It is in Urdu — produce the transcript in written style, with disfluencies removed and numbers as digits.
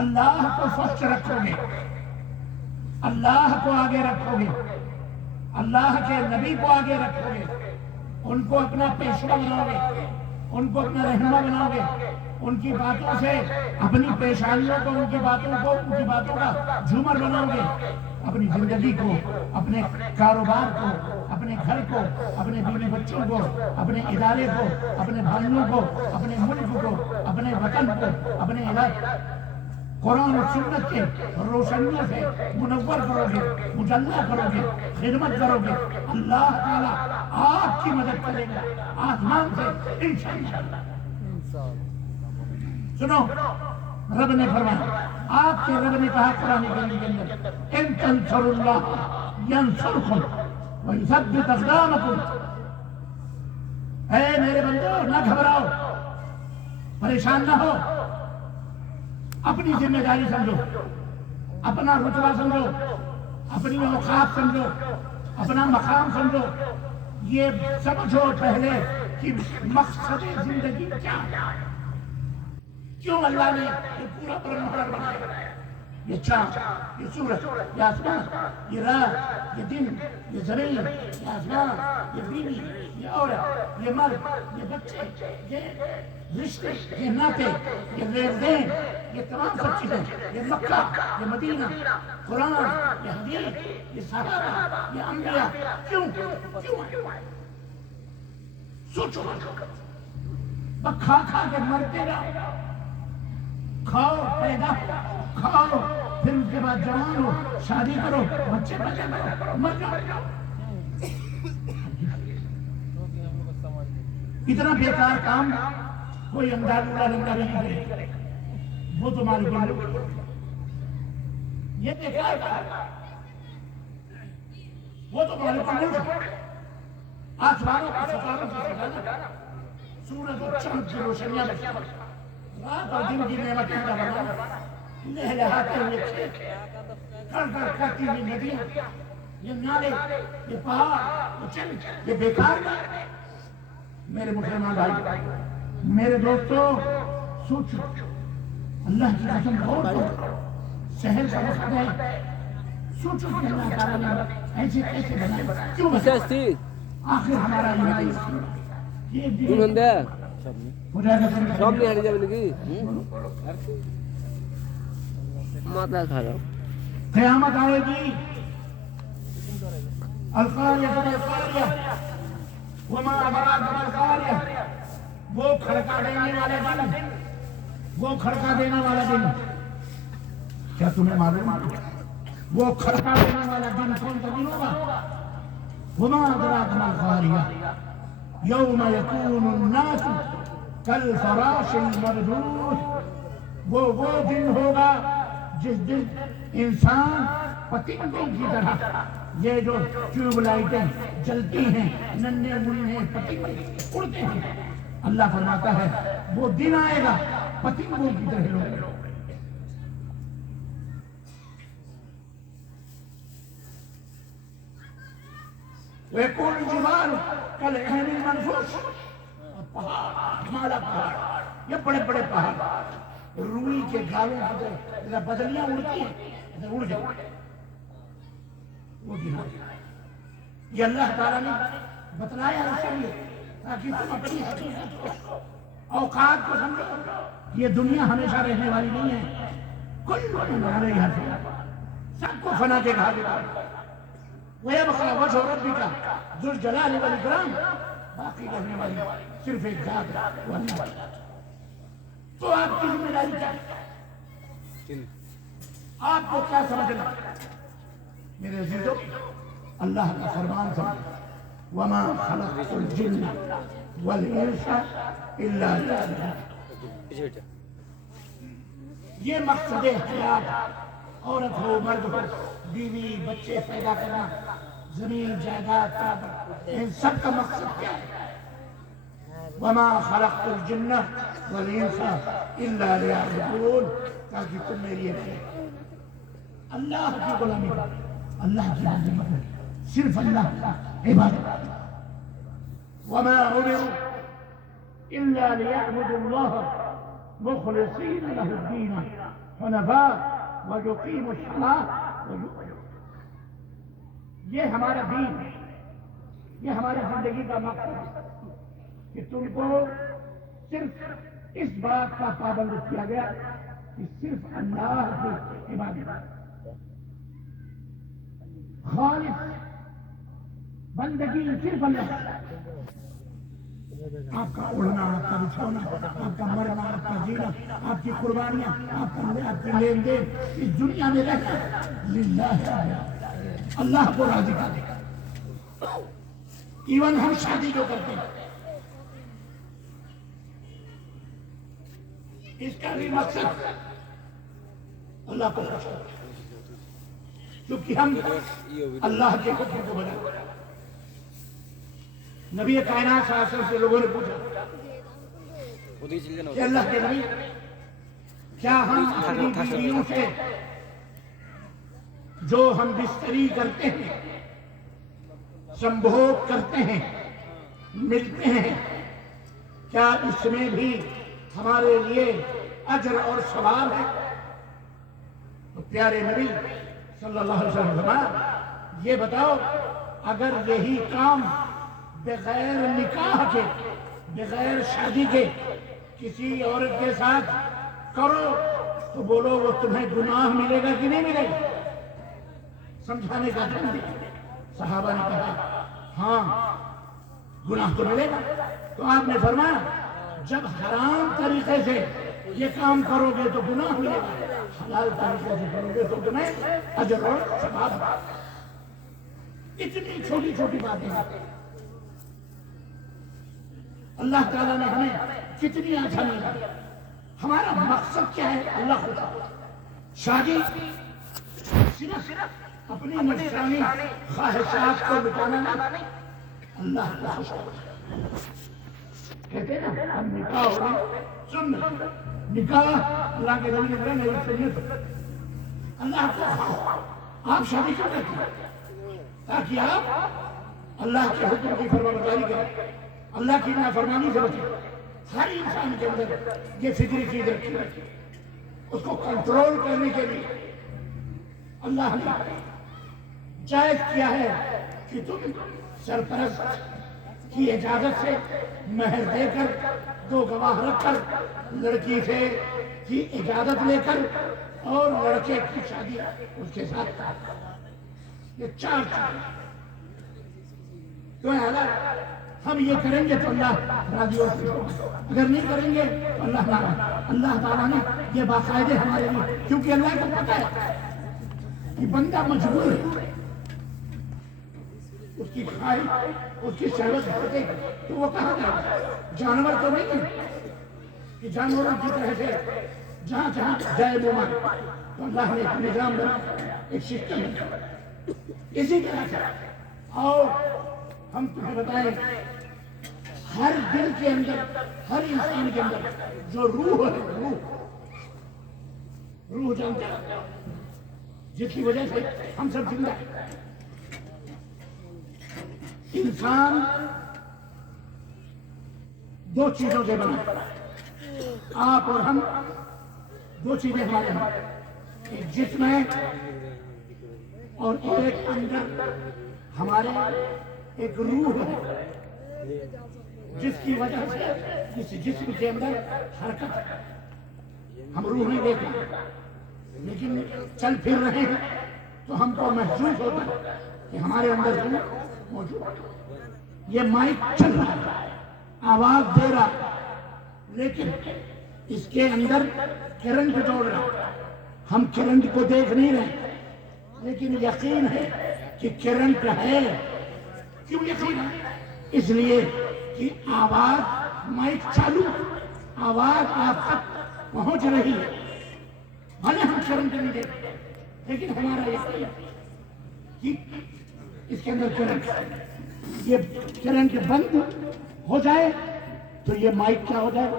اللہ کو فرسٹ رکھو گے، اللہ کو آگے رکھو گے، اللہ کے نبی کو آگے رکھو گے، ان کو اپنا پیشوا بناؤ گے، ان کو اپنا رہنما بناؤ گے، ان کی باتوں سے اپنی پریشانیوں کو، ان کی باتوں کا جھومر بناؤ گے، اپنی زندگی کو، اپنے کاروبار کو، اپنے گھر کو، اپنے بیوی بچوں کو، اپنے ادارے کو، اپنے بھائیوں کو، اپنے ملک کو، اپنے وطن کو، اپنے علاقے قرآن و سنت کے روشنیوں سے منور کرو گے، مجلہ کرو گے، خدمت کرو گے، اللہ تعالیٰ آپ کی مدد کرے گا آسمان سے انشاءاللہ۔ سنو، رب نے فرمایا، آپ کے رب نے کہا قرآن کریم کے اندر، ان تنصروا اللہ ینصرکم ویثبت اقدامکم۔ اے میرے بندو، نہ گھبراؤ، پریشان نہ ہو، اپنی ذمہ داری سمجھو، اپنا رتبہ سمجھو، اپنی اوقات سمجھو، اپنا مقام سمجھو، یہ سمجھو پہلے کہ مقصد زندگی کیا ہے، کیوں اللہ نے یہ پورا برہمنڈل بنایا، یہ چاند، یہ سورج، یہ آسمان، یہ رات، یہ دن، یہ زمین، یہ آسمان، یہ بیوی، یہ عورت، یہ مرد، یہ بچے، یہ رشتے، یہ ناطے، یہ لین دین، یہ تمام سب چیزیں، یہ مکہ، یہ مدینہ، قرآن، یہ حدیث، یہ صحابہ، یہ انبیاء، کیوں ہے؟ سوچو، کھا کھا کے مرتے رہو، کھاؤ، پیدا کھاؤ، پھر اس کے بعد جوان ہو، شادی کرو، بچے پیدا کرو، مر جاؤ۔ اتنا بیکار کام کوئی اندازہ نہیں کرے، وہ تمہاری بات، یہ بیکار کام، وہ تمہارے پاس آسمانوں کا ستاروں سے سجانا، سورج اور چاند کی روشنیاں بچانا، رات اور دن کی نعمتیں کا بنانا، لہلہاتے ہوئے کھیت، کر کرتی ہوئی ندیاں، یہ نالے، یہ پہاڑ، یہ چند، یہ بیکار کام۔ میرے مسلمان بھائی، میرے دوستو، سوچو، اللہ کی قسم غور کرو، سہل کا وقت ہے، سوچو کہ اللہ تعالیٰ نے ایسے کیسے بنایا، کیوں بنایا؟ آخر ہمارا یہ دن سامنے ہٹ جائے لگی ماتا کھا رہا قیامت آئے گی، القاریہ القاریہ وما ادراک ما القاریہ، وہ کھڑکا دینے والا دن، وہ کھڑکا دینے والا دن، کیا تمہیں معلوم ہے وہ کھڑکا دینے والا دن کون سا دن ہوگا؟ وما ادراک ما القاریہ یوم یکون الناس کالفراش المردود، وہ دن ہوگا جس دن انسان پتنگوں کی طرح، یہ جو ٹیوب لائٹیں جلتی ہیں، ننھے منھے پتنگ اڑتے ہیں، اللہ فرماتا ہے وہ دن آئے گا پتنگوں کی طرح لوگ۔ وَيَكُونُ الْجِبَالُ كَالْعِهْنِ الْمَنْفُوشِ، پہاڑ، ہمارا پہاڑ، یہ بڑے بڑے پہاڑ روئی کے گالوں کی طرح بدلیاں اڑتی ہیں، اڑ جائیں، وہ دن آئے، یہ اللہ تعالیٰ نے بتلایا اس لیے تاکہ تم اپنی حقیقت کو، اوقات کو سمجھو، یہ دنیا ہمیشہ رہنے والی نہیں ہے، کل علیہا فان، سب کو فنا کے گھاٹ اتارے، وَيَبْقَىٰ وَجْهُ رَبِّكَ ذُو الْجَلَالِ وَالْإِكْرَامِ، باقی رہنے والی صرف ایک ذات ہے، وہ اللہ۔ تو آپ کی ذمہ داری کیا ہے؟ آپ کو کیا سمجھنا؟ میرے عزیزو، اللہ کا فرمان سمجھو، وَمَا خَلَقْتُ الْجِنَّ وَالْإِنسَ إِلَّا لِيَعْبُدُونِ، یہ مقصد حیات، عورت ہو مرد ہو، بیوی بچے پیدا کرنا، زمین جائیداد، ان سب کا مقصد کیا ہے؟ وَمَا خَلَقْتُ الْجِنَّ وَالْإِنسَ إِلَّا لِيَعْبُدُونِ، تاکہ تم میری اللہ کی غلامی کرو، اللہ کی بندگی کرو، صرف اللہ کی عبادت۔ وَمَا أُمِرُوا إِلَّا لِيَعْبُدُوا اللَّهَ مخلصین لہ الدین حنفاء ویقیموا الصلاۃ ویؤتوا۔ یہ ہمارا دین ہے، یہ ہماری زندگی کا مقصد ہے کہ تم کو صرف اس بات کا پابند کیا گیا کہ صرف اللہ کی عبادت، خالص بندگی صرف اللہ۔ آپ کا اڑنا، آپ کا بچھونا، آپ کا مرنا، آپ کا جینا، آپ کی قربانیاں، آپ کی لین دین اس دنیا میں رہنا للہ، اللہ کو راضی کرنے کا۔ ایون ہم شادی جو کرتے ہیں اس کا بھی مقصد اللہ کو خوش کرنا، کیونکہ ہم اللہ کے حکم کو بجا۔ نبی کائنات صلی اللہ علیہ وسلم سے لوگوں نے پوچھا کہ اللہ کے نبی، کیا ہم اپنی بیویوں سے جو ہم بستری کرتے ہیں، سمبھوگ کرتے ہیں، ملتے ہیں، کیا اس میں بھی ہمارے لیے اجر اور ثواب ہے؟ تو پیارے نبی صلی اللہ علیہ وسلم فرمایا، یہ بتاؤ اگر یہی کام بغیر نکاح کے، بغیر شادی کے کسی عورت کے ساتھ کرو تو بولو وہ تمہیں گناہ ملے گا کہ نہیں ملے گا؟ سمجھانے کا دن دیا۔ صحابہ نے کہا ہاں گناہ تو ملے گا۔ تو آپ نے فرمایا جب حرام طریقے سے یہ کام کرو گے تو گناہ ملے گا، حلال طریقے سے کرو گے تو تمہیں اجر اور ثواب۔ اتنی چھوٹی چھوٹی باتیں ہیں، اللہ تعالیٰ نے ہمیں کتنی آسانی دی۔ ہمارا مقصد کیا ہے؟ اللہ خدا۔ شادی صرف اپنی نفسانی خواہشات کو مٹانا نہیں، اللہ کا خوش کرنا۔ کہتے ہیں نا ہم نکاح ہو گئے، سن نکاح اللہ کے نبی نے کہا میری سنت، اللہ کو خواہ۔ آپ شادی کیوں کرتے ہیں؟ تاکہ آپ اللہ کے حکم کی فرمانبرداری کریں، اللہ کی نافرمانی سے بچیں۔ ہر انسان کے اندر یہ فطری چیز رکھی ہے، اس کو کنٹرول کرنے کے لیے اللہ نے جائز کیا ہے کہ تم سرپرست کی اجازت سے مہر دے کر، دو گواہ رکھ کر، لڑکی سے کی اجازت لے کر اور لڑکے کی شادی اس کے ساتھ یہ چار چیزیں کیوں ہے؟ ہم یہ کریں گے تو اللہ راضی ہوگا، اگر نہیں کریں گے تو اللہ ناراض۔ اللہ تعالیٰ نے یہ باقاعدے ہمارے لیے، کیونکہ اللہ کو پتہ ہے کہ بندہ مجبور ہے، اس کی خواہش، اس کی شہوت ہوتے تو وہ کہاں جائے؟ جانور تو نہیں ہے کہ جانوروں کی طرح سے جہاں جہاں جائے وہ مارے، تو اللہ نے ایک نظام بنا، ایک سسٹم بنا۔ اسی طرح سے اور ہم تمہیں بتائیں، ہر دل کے اندر، ہر انسان کے اندر جو روح ہے، روح جانتے ہیں جس کی وجہ سے ہم سب زندہ ہیں۔ انسان دو چیزوں سے بنا، آپ اور ہم دو چیزیں ہمارے ہیں، ایک جسم ہے اور ایک اندر ہمارے ایک روح ہے، جس کی وجہ سے اس جسم کے اندر حرکت ہے۔ ہم روح نہیں دیکھتے لیکن چل پھر رہے ہیں تو ہم کو محسوس ہوتا ہے کہ ہمارے اندر روح موجود ہے۔ یہ مائک چل رہا ہے، آواز دے رہا ہے، لیکن اس کے اندر کرنٹ دوڑ رہا ہے۔ ہم کرنٹ کو دیکھ نہیں رہے لیکن یقین ہے کہ کرنٹ ہے۔ کیوں یقین ہے؟ اس لیے کہ آواز مائک چالو، آواز آپ تک پہنچ رہی ہے، بھلے ہم کرنٹ نہیں دیکھتے لیکن ہمارا یقین کہ اس کے اندر کرنٹ، یہ کرنٹ بند ہو جائے تو یہ مائک کیا ہو جائے؟